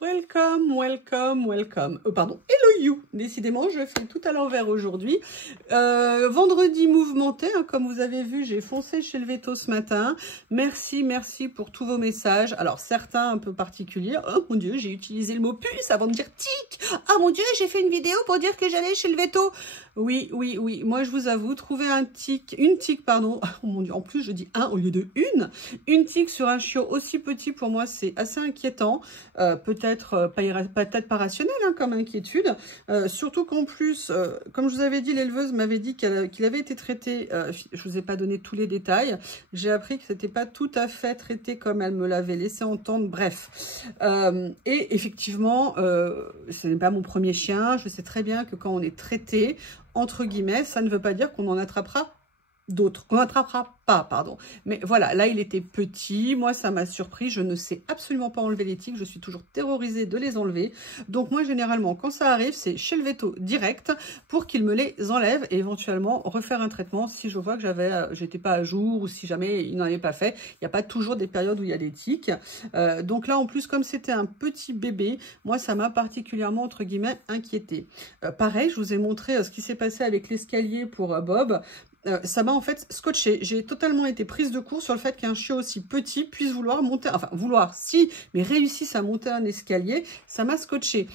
Welcome, welcome, welcome. Pardon, hello you. Décidément, je fais tout à l'envers aujourd'hui. Vendredi mouvementé, hein, comme vous avez vu, j'ai foncé chez le Veto ce matin. Merci, merci pour tous vos messages. Alors, certains un peu particuliers. Oh mon Dieu, j'ai utilisé le mot puce avant de dire tic. Ah mon Dieu, j'ai fait une vidéo pour dire que j'allais chez le Veto. Oui, oui, oui. Moi, je vous avoue, trouver une tic, pardon. Oh mon Dieu, en plus, je dis un au lieu de une. Une tic sur un chiot aussi petit, pour moi, c'est assez inquiétant. Peut-être pas rationnel hein, comme inquiétude. Surtout qu'en plus, comme je vous avais dit, l'éleveuse m'avait dit qu'il avait été traité. Je vous ai pas donné tous les détails. J'ai appris que c'était pas tout à fait traité comme elle me l'avait laissé entendre. Bref. Et effectivement, ce n'est pas mon premier chien. Je sais très bien que quand on est traité, entre guillemets, ça ne veut pas dire qu'on en attrapera d'autres, qu'on n'attrapera pas, pardon. Mais voilà, là, il était petit. Moi, ça m'a surpris. Je ne sais absolument pas enlever les tiques. Je suis toujours terrorisée de les enlever. Donc, moi, généralement, quand ça arrive, c'est chez le Veto direct pour qu'il me les enlève et éventuellement refaire un traitement si je vois que j'étais pas à jour ou si jamais il n'en avait pas fait. Il n'y a pas toujours des périodes où il y a des tiques. Donc là, en plus, comme c'était un petit bébé, moi, ça m'a particulièrement, entre guillemets, inquiétée. Pareil, je vous ai montré ce qui s'est passé avec l'escalier pour Bob. Ça m'a en fait scotché. J'ai totalement été prise de court sur le fait qu'un chiot aussi petit puisse vouloir monter, enfin vouloir si, mais réussisse à monter un escalier, ça m'a scotché.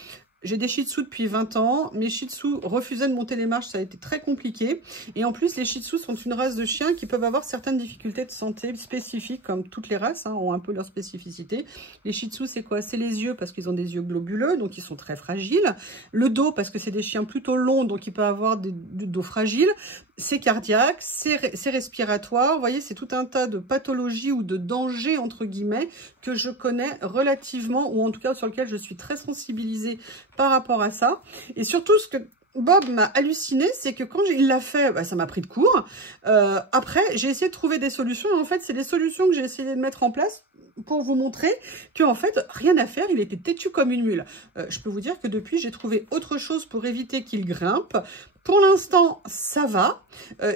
J'ai des shih tzus depuis 20 ans. Mes shih tzus refusaient de monter les marches, ça a été très compliqué. Et en plus, les shih tzus sont une race de chiens qui peuvent avoir certaines difficultés de santé spécifiques, comme toutes les races, hein, ont un peu leur spécificité. Les shih tzus, c'est quoi? C'est les yeux, parce qu'ils ont des yeux globuleux, donc ils sont très fragiles. Le dos, parce que c'est des chiens plutôt longs, donc ils peuvent avoir du dos fragile. C'est cardiaque, c'est respiratoire. Vous voyez, c'est tout un tas de pathologies ou de dangers, entre guillemets, que je connais relativement, ou en tout cas sur lequel je suis très sensibilisée par rapport à ça. Et surtout, ce que Bob m'a halluciné, c'est que quand il l'a fait, bah, ça m'a pris de court. Après, j'ai essayé de trouver des solutions. Et en fait, c'est des solutions que j'ai essayé de mettre en place pour vous montrer qu'en fait, rien à faire, il était têtu comme une mule. Je peux vous dire que depuis, j'ai trouvé autre chose pour éviter qu'il grimpe. Pour l'instant, ça va.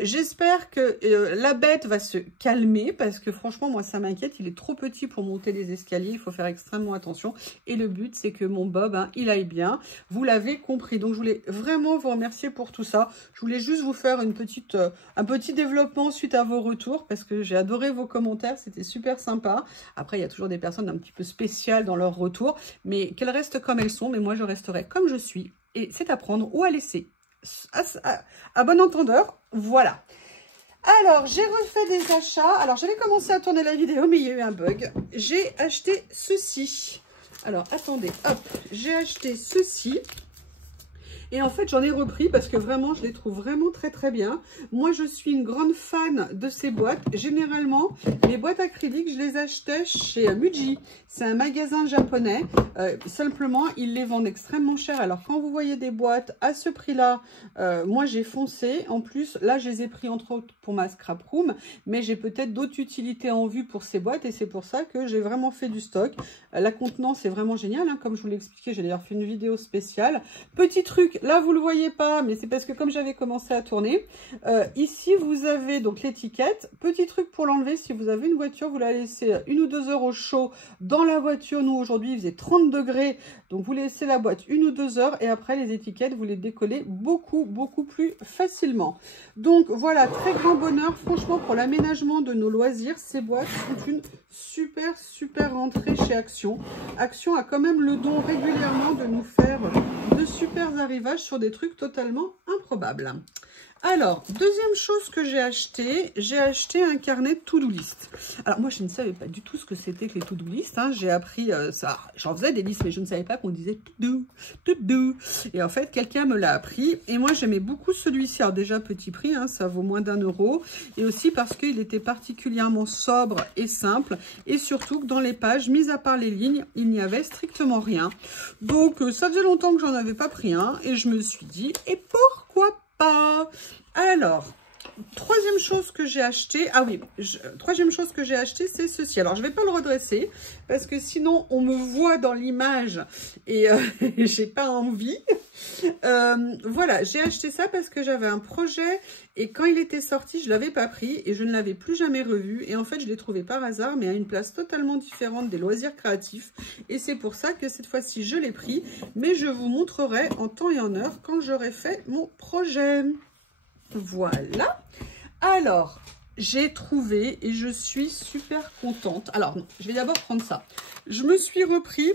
J'espère que la bête va se calmer parce que franchement, moi, ça m'inquiète. Il est trop petit pour monter les escaliers. Il faut faire extrêmement attention. Et le but, c'est que mon Bob, hein, il aille bien. Vous l'avez compris. Donc, je voulais vraiment vous remercier pour tout ça. Je voulais juste vous faire un petit développement suite à vos retours parce que j'ai adoré vos commentaires. C'était super sympa. Après, il y a toujours des personnes un petit peu spéciales dans leurs retours. Mais qu'elles restent comme elles sont. Mais moi, je resterai comme je suis. Et c'est à prendre ou à laisser. À bon entendeur, voilà. Alors, j'ai refait des achats. Alors, j'avais commencé à tourner la vidéo, mais il y a eu un bug. J'ai acheté ceci. Alors, attendez, hop, j'ai acheté ceci. Et en fait, j'en ai repris parce que vraiment, je les trouve vraiment très très bien. Moi, je suis une grande fan de ces boîtes. Généralement, les boîtes acryliques, je les achetais chez Muji. C'est un magasin japonais. Simplement, ils les vendent extrêmement cher. Alors, quand vous voyez des boîtes à ce prix-là, moi, j'ai foncé. En plus, là, je les ai pris entre autres pour ma scrap room. Mais j'ai peut-être d'autres utilités en vue pour ces boîtes. Et c'est pour ça que j'ai vraiment fait du stock. La contenance est vraiment géniale. Hein, comme je vous l'ai expliqué, j'ai d'ailleurs fait une vidéo spéciale. Petit truc. Là, vous ne le voyez pas, mais c'est parce que comme j'avais commencé à tourner, ici, vous avez donc l'étiquette. Petit truc pour l'enlever, si vous avez une voiture, vous la laissez 1 ou 2 heures au chaud dans la voiture. Nous, aujourd'hui, il faisait 30 degrés, donc vous laissez la boîte 1 ou 2 heures et après, les étiquettes, vous les décollez beaucoup, beaucoup plus facilement. Donc, voilà, très grand bonheur. Franchement, pour l'aménagement de nos loisirs, ces boîtes sont une super, super rentrée chez Action. Action a quand même le don régulièrement de nous faire de super arrivages sur des trucs totalement improbables. Alors, deuxième chose que j'ai acheté un carnet to-do list. Alors, moi, je ne savais pas du tout ce que c'était que les to-do list. Hein. J'ai appris ça. J'en faisais des listes, mais je ne savais pas qu'on disait to-do. Et en fait, quelqu'un me l'a appris. Et moi, j'aimais beaucoup celui-ci. Alors, déjà, petit prix, hein, ça vaut moins d'1 euro. Et aussi parce qu'il était particulièrement sobre et simple. Et surtout que dans les pages, mis à part les lignes, il n'y avait strictement rien. Donc, ça faisait longtemps que j'en avais pas pris un. Et je me suis dit, et pourquoi pas? Alors, troisième chose que j'ai acheté, troisième chose que j'ai acheté, c'est ceci. Alors, je ne vais pas le redresser parce que sinon, on me voit dans l'image et j'ai pas envie. Voilà, j'ai acheté ça parce que j'avais un projet et quand il était sorti, je ne l'avais pas pris et je ne l'avais plus jamais revu. Et en fait, je l'ai trouvé par hasard, mais à une place totalement différente des loisirs créatifs. Et c'est pour ça que cette fois-ci, je l'ai pris. Mais je vous montrerai en temps et en heure quand j'aurai fait mon projet. Voilà. Alors, j'ai trouvé et je suis super contente. Alors, non, je vais d'abord prendre ça. Je me suis repris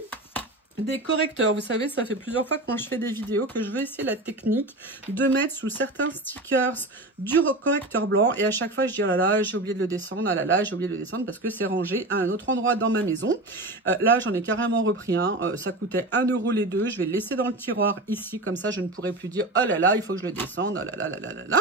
des correcteurs. Vous savez, ça fait plusieurs fois que quand je fais des vidéos que je veux essayer la technique de mettre sous certains stickers du correcteur blanc. Et à chaque fois, je dis, oh là là, j'ai oublié de le descendre. Ah là là, j'ai oublié de le descendre parce que c'est rangé à un autre endroit dans ma maison. Là, j'en ai carrément repris un. Ça coûtait 1 € les deux. Je vais le laisser dans le tiroir ici. Comme ça, je ne pourrai plus dire, oh là là, il faut que je le descende. Oh là là là là là là.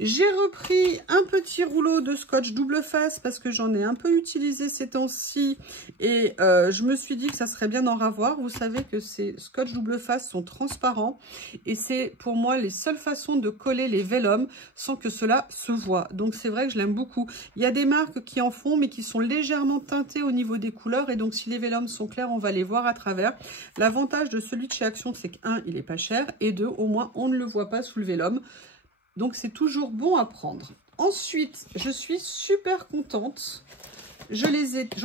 J'ai repris un petit rouleau de scotch double face parce que j'en ai un peu utilisé ces temps-ci et je me suis dit que ça serait bien d'en ravoir. Vous savez que ces scotch double face sont transparents et c'est pour moi les seules façons de coller les vélums sans que cela se voit. Donc c'est vrai que je l'aime beaucoup. Il y a des marques qui en font mais qui sont légèrement teintées au niveau des couleurs et donc si les vélums sont clairs, on va les voir à travers. L'avantage de celui de chez Action, c'est qu'un, il est pas cher et deux, au moins on ne le voit pas sous le vélum. Donc, c'est toujours bon à prendre. Ensuite, je suis super contente. J'en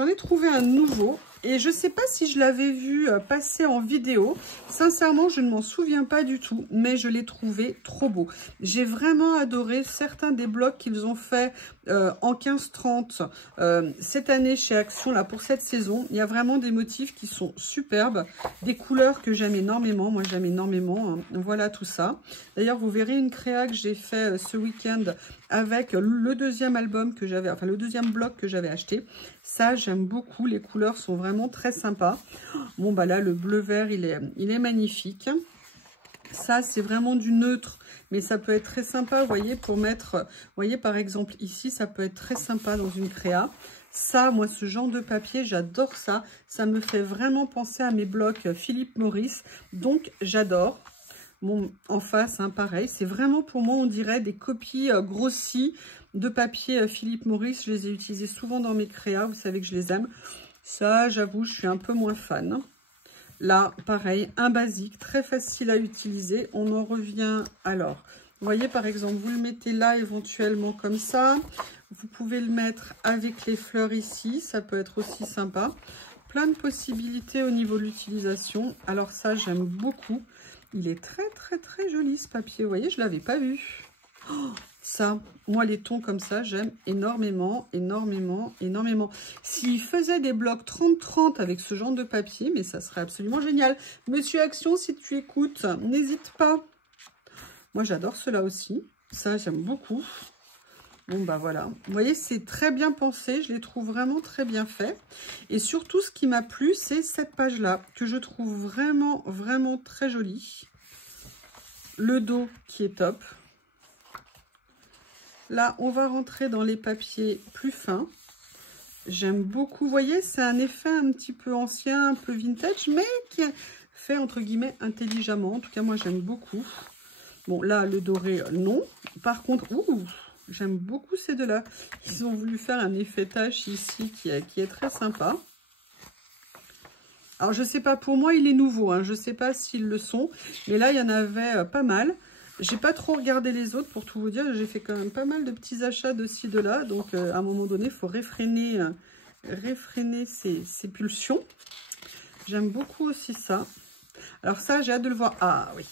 ai trouvé un nouveau. Et je ne sais pas si je l'avais vu passer en vidéo. Sincèrement, je ne m'en souviens pas du tout. Mais je l'ai trouvé trop beau. J'ai vraiment adoré certains des blocs qu'ils ont fait en 15-30 cette année chez Action, là, pour cette saison. Il y a vraiment des motifs qui sont superbes. Des couleurs que j'aime énormément. Moi, j'aime énormément. Hein. Voilà tout ça. D'ailleurs, vous verrez une créa que j'ai fait ce week-end avec le deuxième album que j'avais, enfin le deuxième bloc que j'avais acheté. Ça, j'aime beaucoup. Les couleurs sont vraiment très sympas. Bon, bah là, le bleu-vert, il est magnifique. Ça, c'est vraiment du neutre, mais ça peut être très sympa, vous voyez, pour mettre, vous voyez, par exemple, ici, ça peut être très sympa dans une créa. Ça, moi, ce genre de papier, j'adore ça. Ça me fait vraiment penser à mes blocs Philippe Maurice, donc j'adore. Bon, en face, hein, pareil, c'est vraiment pour moi, on dirait des copies grossies de papier Philippe Maurice. Je les ai utilisés souvent dans mes créas, vous savez que je les aime. Ça, j'avoue, je suis un peu moins fan. Là, pareil, un basique, très facile à utiliser. On en revient alors. Vous voyez, par exemple, vous le mettez là éventuellement comme ça. Vous pouvez le mettre avec les fleurs ici. Ça peut être aussi sympa. Plein de possibilités au niveau de l'utilisation. Alors ça, j'aime beaucoup. Il est très, très, très joli ce papier. Vous voyez, je ne l'avais pas vu. Oh, ça, moi, les tons comme ça, j'aime énormément, énormément, énormément. S'il faisait des blocs 30-30 avec ce genre de papier, mais ça serait absolument génial. Monsieur Action, si tu écoutes, n'hésite pas. Moi, j'adore cela aussi. Ça, j'aime beaucoup. Bon, bah voilà. Vous voyez, c'est très bien pensé. Je les trouve vraiment très bien faits. Et surtout, ce qui m'a plu, c'est cette page-là, que je trouve vraiment, vraiment très jolie. Le dos qui est top. Là, on va rentrer dans les papiers plus fins. J'aime beaucoup. Vous voyez, c'est un effet un petit peu ancien, un peu vintage, mais qui est fait, entre guillemets, intelligemment. En tout cas, moi, j'aime beaucoup. Bon, là, le doré, non. Par contre, ouh, j'aime beaucoup ces deux-là. Ils ont voulu faire un effet tache ici qui est très sympa. Alors, je ne sais pas, pour moi, il est nouveau. Hein. Je ne sais pas s'ils le sont. Mais là, il y en avait pas mal. J'ai pas trop regardé les autres pour tout vous dire. J'ai fait quand même pas mal de petits achats de ci, de là. Donc, à un moment donné, il faut réfréner ses pulsions. J'aime beaucoup aussi ça. Alors ça, j'ai hâte de le voir. Ah oui.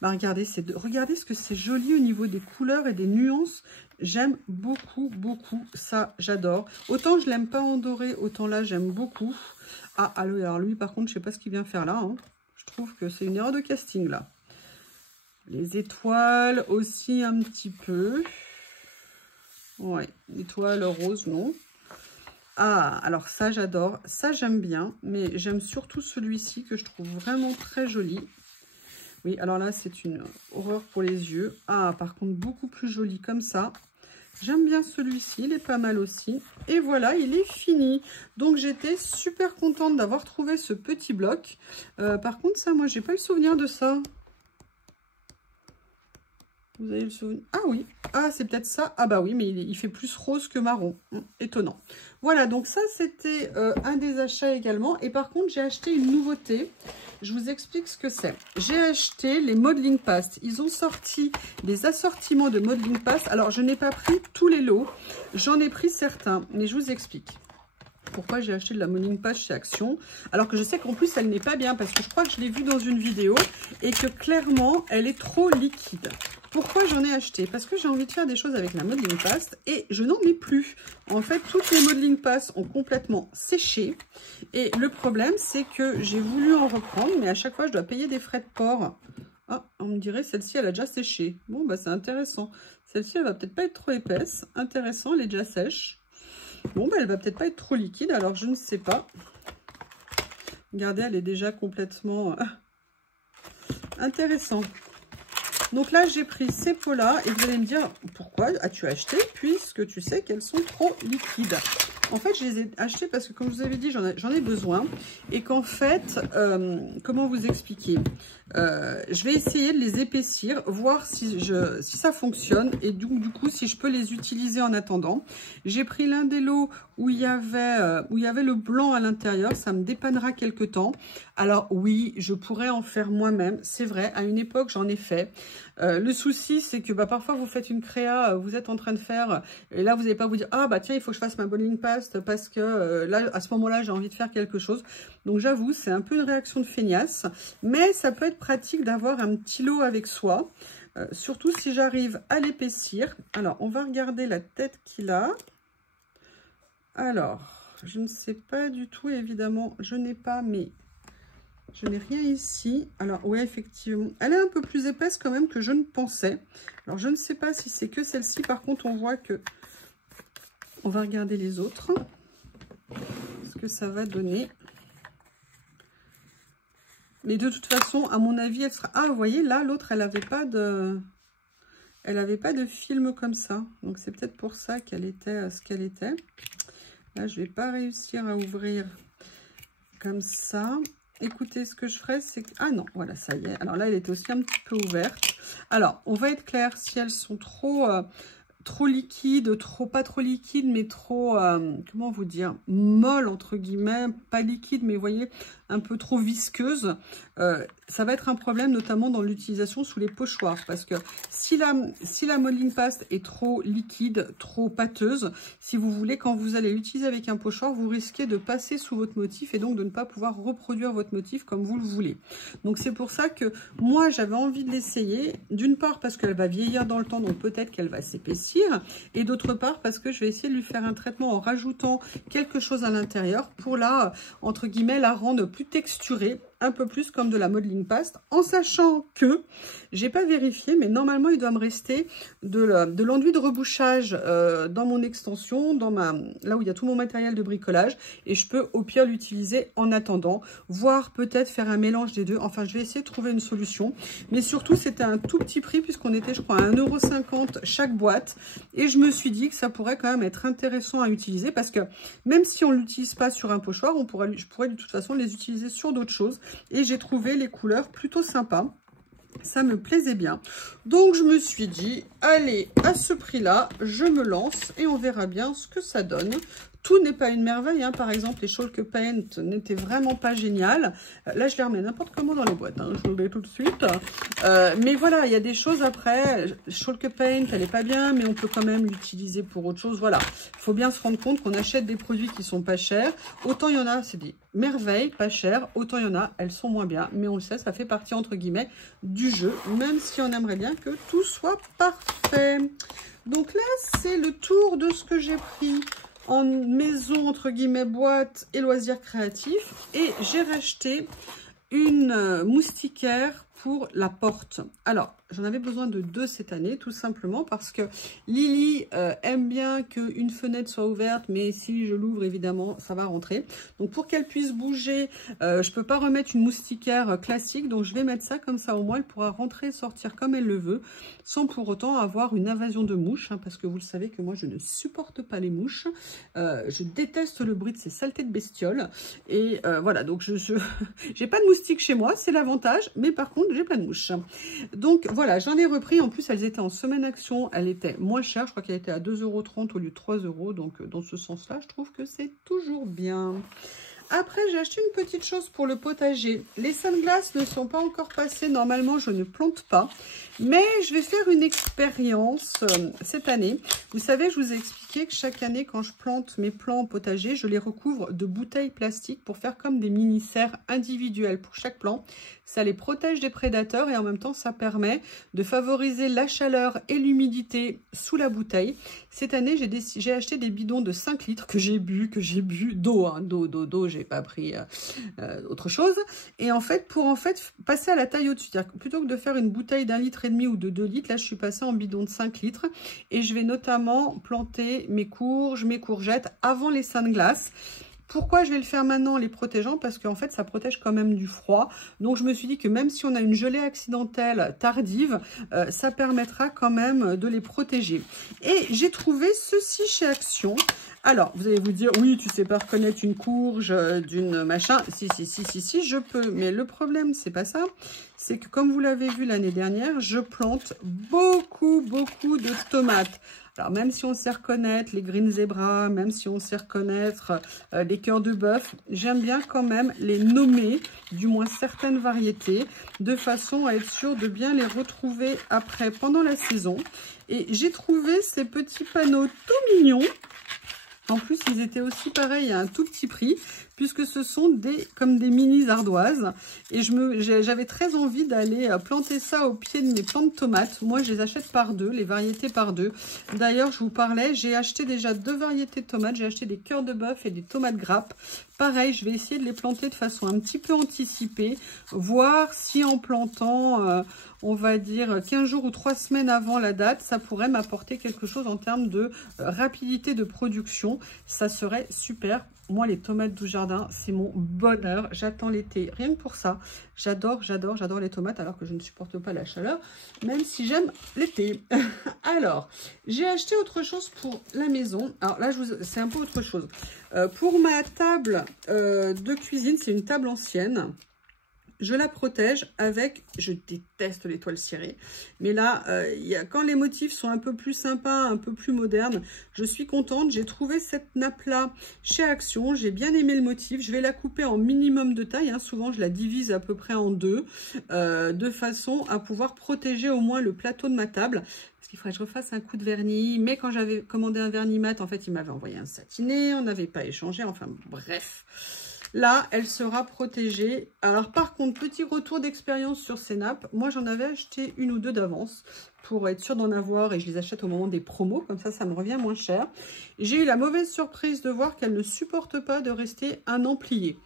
Bah, regardez ce que c'est joli au niveau des couleurs et des nuances. J'aime beaucoup, beaucoup ça. J'adore. Autant je l'aime pas en doré, autant là, j'aime beaucoup. Ah, alors lui, par contre, je sais pas ce qu'il vient faire là. Hein. Je trouve que c'est une erreur de casting là. Les étoiles aussi un petit peu. Ouais, étoiles roses, non. Ah, alors ça, j'adore. Ça, j'aime bien. Mais j'aime surtout celui-ci que je trouve vraiment très joli. Oui, alors là, c'est une horreur pour les yeux. Ah, par contre, beaucoup plus joli comme ça. J'aime bien celui-ci, il est pas mal aussi. Et voilà, il est fini. Donc, j'étais super contente d'avoir trouvé ce petit bloc. Par contre, ça, moi, j'ai pas le souvenir de ça. Vous avez le souvenir? Ah oui, ah c'est peut-être ça. Ah bah oui, mais il fait plus rose que marron. Étonnant. Voilà, donc ça c'était un des achats également. Et par contre, j'ai acheté une nouveauté. Je vous explique ce que c'est. J'ai acheté les Modeling Past. Ils ont sorti des assortiments de Modeling Past. Alors, je n'ai pas pris tous les lots. J'en ai pris certains, mais je vous explique pourquoi j'ai acheté de la Modeling Past chez Action. Alors que je sais qu'en plus, elle n'est pas bien parce que je crois que je l'ai vue dans une vidéo et que clairement, elle est trop liquide. Pourquoi j'en ai acheté? Parce que j'ai envie de faire des choses avec la Modeling Past et je n'en ai plus. En fait, toutes les Modeling Past ont complètement séché. Et le problème, c'est que j'ai voulu en reprendre, mais à chaque fois, je dois payer des frais de port. Ah, on me dirait, celle-ci, elle a déjà séché. Bon, bah c'est intéressant. Celle-ci, elle va peut-être pas être trop épaisse. Intéressant, elle est déjà sèche. Bon, bah elle va peut-être pas être trop liquide, alors je ne sais pas. Regardez, elle est déjà complètement intéressant. Donc là, j'ai pris ces pots-là et vous allez me dire, pourquoi as-tu acheté? Puisque tu sais qu'elles sont trop liquides. En fait, je les ai achetées parce que, comme je vous avais dit, j'en ai besoin. Et qu'en fait, comment vous expliquer? Je vais essayer de les épaissir, voir si ça fonctionne. Et du coup, si je peux les utiliser en attendant. J'ai pris l'un des lots où il y avait le blanc à l'intérieur. Ça me dépannera quelque temps. Alors oui, je pourrais en faire moi-même. C'est vrai, à une époque, j'en ai fait. Le souci, c'est que parfois, vous faites une créa, vous êtes en train de faire, et là, vous n'allez pas vous dire, ah bah tiens, il faut que je fasse ma Modeling Past parce que là, à ce moment-là, j'ai envie de faire quelque chose. Donc j'avoue, c'est un peu une réaction de feignasse, mais ça peut être pratique d'avoir un petit lot avec soi, surtout si j'arrive à l'épaissir. Alors, on va regarder la tête qu'il a. Alors, je ne sais pas du tout, évidemment, je n'ai pas mes... Je n'ai rien ici. Alors, oui, effectivement. Elle est un peu plus épaisse quand même que je ne pensais. Alors, je ne sais pas si c'est que celle-ci. Par contre, on voit que... On va regarder les autres. Ce que ça va donner. Mais de toute façon, à mon avis, elle sera... Ah, vous voyez, là, l'autre, elle n'avait pas de... Elle n'avait pas de film comme ça. Donc, c'est peut-être pour ça qu'elle était ce qu'elle était. Là, je ne vais pas réussir à ouvrir comme ça. Écoutez, ce que je ferai, c'est que... Ah non, voilà, ça y est. Alors là, elle était aussi un petit peu ouverte. Alors, on va être clair, si elles sont trop liquides, pas trop liquides, mais trop, comment vous dire, molles, entre guillemets, pas liquides, mais vous voyez, un peu trop visqueuses, ça va être un problème, notamment dans l'utilisation sous les pochoirs, parce que si la Modeling Past est trop liquide, trop pâteuse, si vous voulez, quand vous allez l'utiliser avec un pochoir, vous risquez de passer sous votre motif et donc de ne pas pouvoir reproduire votre motif comme vous le voulez. Donc c'est pour ça que moi, j'avais envie de l'essayer, d'une part parce qu'elle va vieillir dans le temps, donc peut-être qu'elle va s'épaissir, et d'autre part parce que je vais essayer de lui faire un traitement en rajoutant quelque chose à l'intérieur pour la, entre guillemets, la rendre plus texturée, un peu plus comme de la Modeling Past, en sachant que, j'ai pas vérifié, mais normalement il doit me rester de l'enduit de rebouchage dans mon extension, là où il y a tout mon matériel de bricolage, et je peux au pire l'utiliser en attendant, voire peut-être faire un mélange des deux. Enfin, je vais essayer de trouver une solution, mais surtout c'était un tout petit prix puisqu'on était, je crois, à 1,50 € chaque boîte, et je me suis dit que ça pourrait quand même être intéressant à utiliser parce que même si on ne l'utilise pas sur un pochoir, je pourrais de toute façon les utiliser sur d'autres choses. Et j'ai trouvé les couleurs plutôt sympas. Ça me plaisait bien. Donc, je me suis dit, allez, à ce prix-là, je me lance et on verra bien ce que ça donne. Tout n'est pas une merveille, hein. Par exemple, les Chalk Paint n'étaient vraiment pas géniales. Là, je les remets n'importe comment dans les boîtes, hein. Je vous le dis tout de suite. Mais voilà, il y a des choses après. Chalk Paint, elle n'est pas bien, mais on peut quand même l'utiliser pour autre chose. Voilà, il faut bien se rendre compte qu'on achète des produits qui sont pas chers. Autant il y en a, c'est des merveilles, pas chères. Autant il y en a, elles sont moins bien. Mais on le sait, ça fait partie, entre guillemets, du jeu. Même si on aimerait bien que tout soit parfait. Donc là, c'est le tour de ce que j'ai pris en maison, entre guillemets, boîte et loisirs créatifs. Et j'ai racheté une moustiquaire pour la porte. Alors, j'en avais besoin de 2 cette année, tout simplement parce que Lily aime bien qu'une fenêtre soit ouverte, mais si je l'ouvre, évidemment, ça va rentrer. Donc, pour qu'elle puisse bouger, je peux pas remettre une moustiquaire classique, donc je vais mettre ça comme ça, au moins, elle pourra rentrer et sortir comme elle le veut, sans pour autant avoir une invasion de mouches, hein, parce que vous le savez que moi, je ne supporte pas les mouches. Je déteste le bruit de ces saletés de bestioles. Et voilà, donc j'ai pas de moustiques chez moi, c'est l'avantage, mais par contre, j'ai plein de mouches. Donc, voilà, j'en ai repris. En plus, elles étaient en semaine action. Elle était moins chère. Je crois qu'elle était à 2,30 € au lieu de 3 €. Donc, dans ce sens-là, je trouve que c'est toujours bien. Après, j'ai acheté une petite chose pour le potager. Les sunglasses ne sont pas encore passées. Normalement, je ne plante pas. Mais je vais faire une expérience cette année. Vous savez, je vous ai expliqué que chaque année, quand je plante mes plants au potager, je les recouvre de bouteilles plastiques pour faire comme des mini-serres individuelles pour chaque plant. Ça les protège des prédateurs et en même temps, ça permet de favoriser la chaleur et l'humidité sous la bouteille. Cette année, j'ai acheté des bidons de 5 litres que j'ai bu d'eau. Hein, d'eau, j'ai pas pris autre chose. Et en fait, pour passer à la taille au-dessus, plutôt que de faire une bouteille d'1,5 litre ou de 2 litres, là, je suis passée en bidon de 5 litres. Et je vais notamment planter mes courges, mes courgettes avant les sunglasses. Pourquoi je vais le faire maintenant, les protégeant? Parce qu'en fait, ça protège quand même du froid. Donc, je me suis dit que même si on a une gelée accidentelle tardive, ça permettra quand même de les protéger. Et j'ai trouvé ceci chez Action. Alors, vous allez vous dire, oui, tu sais pas reconnaître une courge d'une machin. Si, je peux. Mais le problème, c'est pas ça. C'est que, comme vous l'avez vu l'année dernière, je plante beaucoup de tomates. Alors, même si on sait reconnaître les Green Zebra, même si on sait reconnaître les cœurs de bœuf, j'aime bien quand même les nommer, du moins certaines variétés, de façon à être sûr de bien les retrouver après, pendant la saison. Et j'ai trouvé ces petits panneaux tout mignons. En plus, ils étaient aussi pareils à un tout petit prix, puisque ce sont comme des mini ardoises. Et j'avais très envie d'aller planter ça au pied de mes plants de tomates. Moi, je les achète par deux, les variétés par deux. D'ailleurs, je vous parlais, j'ai acheté déjà 2 variétés de tomates. J'ai acheté des cœurs de bœuf et des tomates grappes. Pareil, je vais essayer de les planter de façon un petit peu anticipée, voir si en plantant, on va dire 15 jours ou 3 semaines avant la date, ça pourrait m'apporter quelque chose en termes de rapidité de production. Ça serait super. Moi, les tomates du jardin, c'est mon bonheur. J'attends l'été, rien que pour ça. J'adore les tomates, alors que je ne supporte pas la chaleur, même si j'aime l'été. Alors, j'ai acheté autre chose pour la maison. Alors là, c'est un peu autre chose. Pour ma table de cuisine, c'est une table ancienne. Je la protège avec, je déteste les toiles cirées, mais là, quand les motifs sont un peu plus sympas, un peu plus modernes, je suis contente. J'ai trouvé cette nappe-là chez Action, j'ai bien aimé le motif. Je vais la couper en minimum de taille, hein. Souvent je la divise à peu près en deux, de façon à pouvoir protéger au moins le plateau de ma table. Parce qu'il faudrait que je refasse un coup de vernis, mais quand j'avais commandé un vernis mat, en fait, il m'avait envoyé un satiné, on n'avait pas échangé, enfin bref. Là, elle sera protégée. Alors, par contre, petit retour d'expérience sur ces nappes. Moi, j'en avais acheté 1 ou 2 d'avance pour être sûre d'en avoir et je les achète au moment des promos. Comme ça me revient moins cher. J'ai eu la mauvaise surprise de voir qu'elle ne supporte pas de rester 1 an pliée.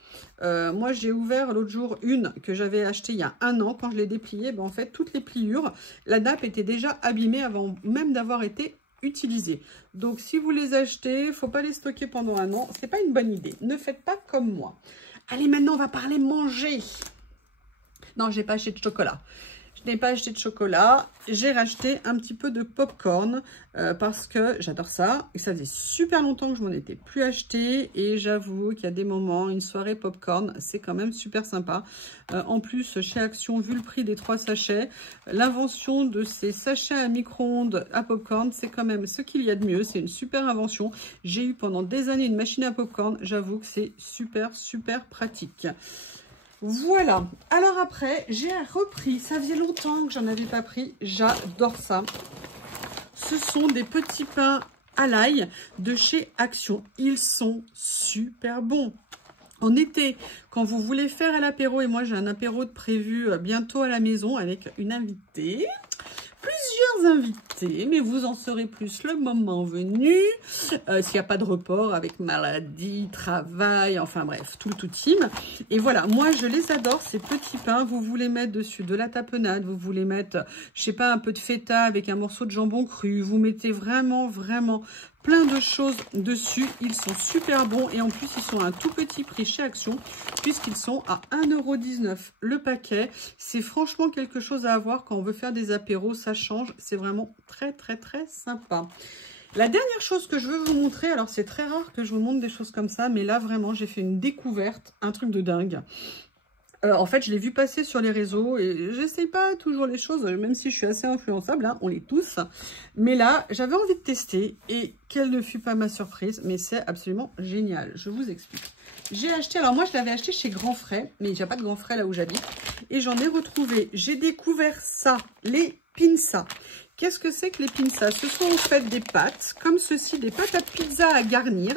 Moi, j'ai ouvert l'autre jour une que j'avais achetée il y a 1 an. Quand je l'ai dépliée, en fait, toutes les pliures, la nappe était déjà abîmée avant même d'avoir été utilisées. Donc, si vous les achetez, il ne faut pas les stocker pendant 1 an. Ce n'est pas une bonne idée. Ne faites pas comme moi. Allez, maintenant, on va parler manger. Non, je n'ai pas acheté de chocolat. Je n'ai pas acheté de chocolat. J'ai racheté un petit peu de popcorn parce que j'adore ça. Et ça faisait super longtemps que je m'en étais plus acheté. Et j'avoue qu'il y a des moments, une soirée popcorn, c'est quand même super sympa. En plus, chez Action, vu le prix des 3 sachets, l'invention de ces sachets à micro-ondes à popcorn, c'est quand même ce qu'il y a de mieux. C'est une super invention. J'ai eu pendant des années une machine à popcorn. J'avoue que c'est super pratique. Voilà, alors après, j'ai repris, ça faisait longtemps que j'en avais pas pris, j'adore ça. Ce sont des petits pains à l'ail de chez Action, ils sont super bons. En été, quand vous voulez faire à l'apéro, et moi j'ai un apéro de prévu bientôt à la maison avec une invitée, plusieurs invités, mais vous en saurez plus le moment venu, s'il n'y a pas de report avec maladie, travail, enfin bref, tout team. Et voilà, moi je les adore, ces petits pains. Vous voulez mettre dessus de la tapenade, vous voulez mettre, je sais pas, un peu de feta avec un morceau de jambon cru, vous mettez vraiment plein de choses dessus. Ils sont super bons et en plus ils sont à un tout petit prix chez Action puisqu'ils sont à 1,19 € le paquet. C'est franchement quelque chose à avoir quand on veut faire des apéros, ça change, c'est vraiment très sympa. La dernière chose que je veux vous montrer, alors c'est très rare que je vous montre des choses comme ça, mais là vraiment j'ai fait une découverte, un truc de dingue. En fait, je l'ai vu passer sur les réseaux et j'essaye pas toujours les choses, même si je suis assez influençable, hein, on l'est tous. Mais là, j'avais envie de tester et quelle ne fut pas ma surprise, mais c'est absolument génial. Je vous explique. J'ai acheté, alors moi je l'avais acheté chez Grand Frais, mais il n'y a pas de Grand Frais là où j'habite. Et j'en ai retrouvé, j'ai découvert ça, les pinzas. Qu'est-ce que c'est que les pinzas? Ce sont en fait des pâtes, comme ceci, des pâtes à pizza à garnir.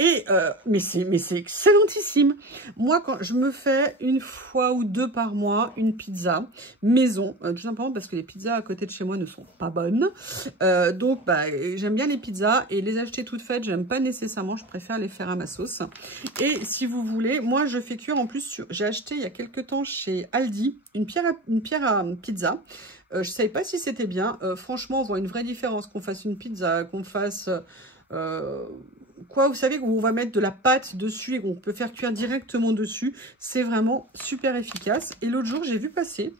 Et mais c'est excellentissime. Moi, quand je me fais une fois ou deux par mois une pizza maison, tout simplement parce que les pizzas à côté de chez moi ne sont pas bonnes. Donc, bah, j'aime bien les pizzas et les acheter toutes faites, j'aime pas nécessairement. Je préfère les faire à ma sauce. Et si vous voulez, moi, je fais cuire en plus. J'ai acheté il y a quelques temps chez Aldi une pierre à pizza. Je ne savais pas si c'était bien. Franchement, on voit une vraie différence qu'on fasse une pizza, qu'on fasse... vous savez, où on va mettre de la pâte dessus et qu'on peut faire cuire directement dessus. C'est vraiment super efficace. Et l'autre jour, j'ai vu passer.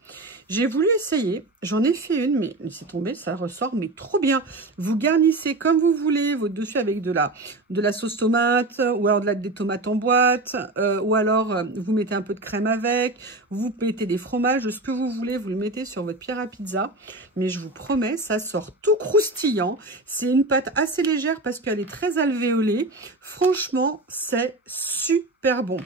J'ai voulu essayer. J'en ai fait une, mais c'est tombé, ça ressort, mais trop bien. Vous garnissez comme vous voulez votre dessus avec de la sauce tomate ou alors des tomates en boîte ou alors vous mettez un peu de crème avec. Vous mettez des fromages, ce que vous voulez. Vous le mettez sur votre pierre à pizza. Mais je vous promets, ça sort tout croustillant. C'est une pâte assez légère parce qu'elle est très alvéolée. Franchement, c'est super bon.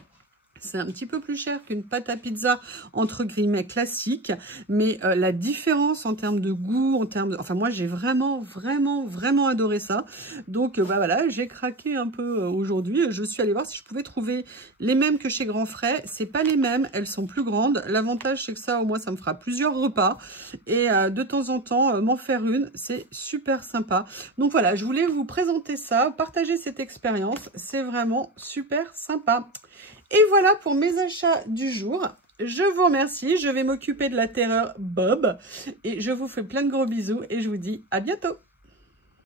C'est un petit peu plus cher qu'une pâte à pizza entre guillemets classique, mais la différence en termes de goût, en termes de... Enfin, moi, j'ai vraiment adoré ça. Donc, bah voilà, j'ai craqué un peu aujourd'hui. Je suis allée voir si je pouvais trouver les mêmes que chez Grand Frais. C'est pas les mêmes, elles sont plus grandes. L'avantage, c'est que ça, au moins, ça me fera plusieurs repas. Et de temps en temps, m'en faire une, c'est super sympa. Donc voilà, je voulais vous présenter ça, partager cette expérience. C'est vraiment super sympa. Et voilà pour mes achats du jour. Je vous remercie. Je vais m'occuper de la terreur Bob. Et je vous fais plein de gros bisous. Et je vous dis à bientôt.